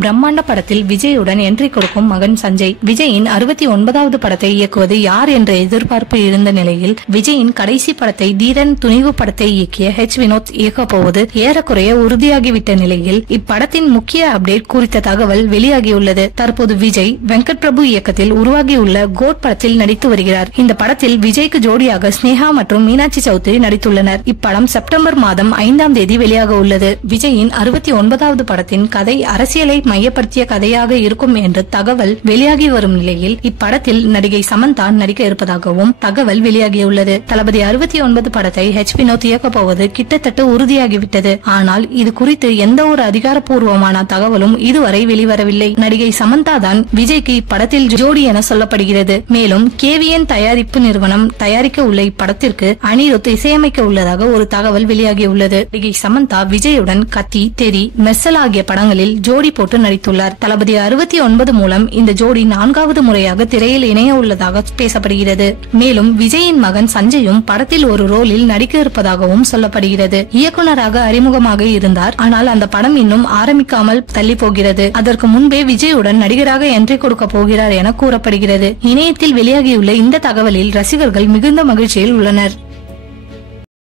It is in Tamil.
பிரம்மாண்ட படத்தில் விஜயுடன் என்ட்ரி கொடுக்கும் மகன் சஞ்சய். விஜயின் 69வது படத்தை இயக்குவது யார் என்ற எதிர்பார்ப்பு இருந்த நிலையில் விஜயின் கடைசி படத்தை தீரன் துணிவு படத்தை இயக்கிய வினோத் இயக்க போவது ஏறக்குறைய உறுதியாகிவிட்ட நிலையில் இப்படத்தின் முக்கிய அப்டேட் குறித்த தகவல் வெளியாகியுள்ளது. தற்போது விஜய் வெங்கட் பிரபு இயக்கத்தில் உருவாகியுள்ள கோட் படத்தில் நடித்து வருகிறார். இந்த படத்தில் விஜய்க்கு ஜோடியாக ஸ்னேகா மற்றும் மீனாட்சி சௌத்ரி நடித்துள்ளனர். இப்படம் செப்டம்பர் மாதம் 5ஆம் தேதி வெளியாக உள்ளது. விஜயின் 69வது படத்தின் கதை அரசியலை மையப்படுத்திய கதையாக இருக்கும் என்று தகவல் வெளியாகி வரும் நிலையில் இப்படத்தில் நடிகை சமந்தா நடிக்க இருப்பதாகவும் தகவல் வெளியாகியுள்ளது. தளபதி 69 படத்தை வினோத் இயக்க போவது கிட்டத்தட்ட உறுதியாகிவிட்டது. ஆனால் இது குறித்து எந்த ஒரு அதிகாரப்பூர்வமான தகவலும் இதுவரை வெளிவரவில்லை. நடிகை சமந்தா தான் விஜய்க்கு இப்படத்தில் ஜோடி என சொல்லப்படுகிறது. மேலும் KVN தயாரிப்பு நிறுவனம் தயாரிக்க உள்ள இப்படத்திற்கு அனிருத் இசையமைக்க உள்ளதாக ஒரு தகவல் வெளியாகியுள்ளது. நடிகை சமந்தா விஜயுடன் கத்தி, தெரி, மெர்சல் ஆகிய படங்களில் ஜோடி போட்டு நடித்துள்ளார். தளபதி 69 மூலம் இந்த ஜோடி 4வது முறையாக திரையில் இணைய உள்ளதாக பேசப்படுகிறது. மேலும் விஜயின் மகன் சஞ்சயும் படத்தில் ஒரு ரோலில் நடிக்க இருப்பதாகவும் சொல்லப்படுகிறது. இயக்குனராக அறிமுகமாக இருந்தார். ஆனால் அந்த படம் இன்னும் ஆரம்பிக்காமல் தள்ளி போகிறது. அதற்கு முன்பே விஜயுடன் நடிகராக என்ட்ரி கொடுக்க போகிறார் என கூறப்படுகிறது. இணையத்தில் வெளியாகியுள்ள இந்த தகவலில் ரசிகர்கள் மிகுந்த மகிழ்ச்சியில் உள்ளனர்.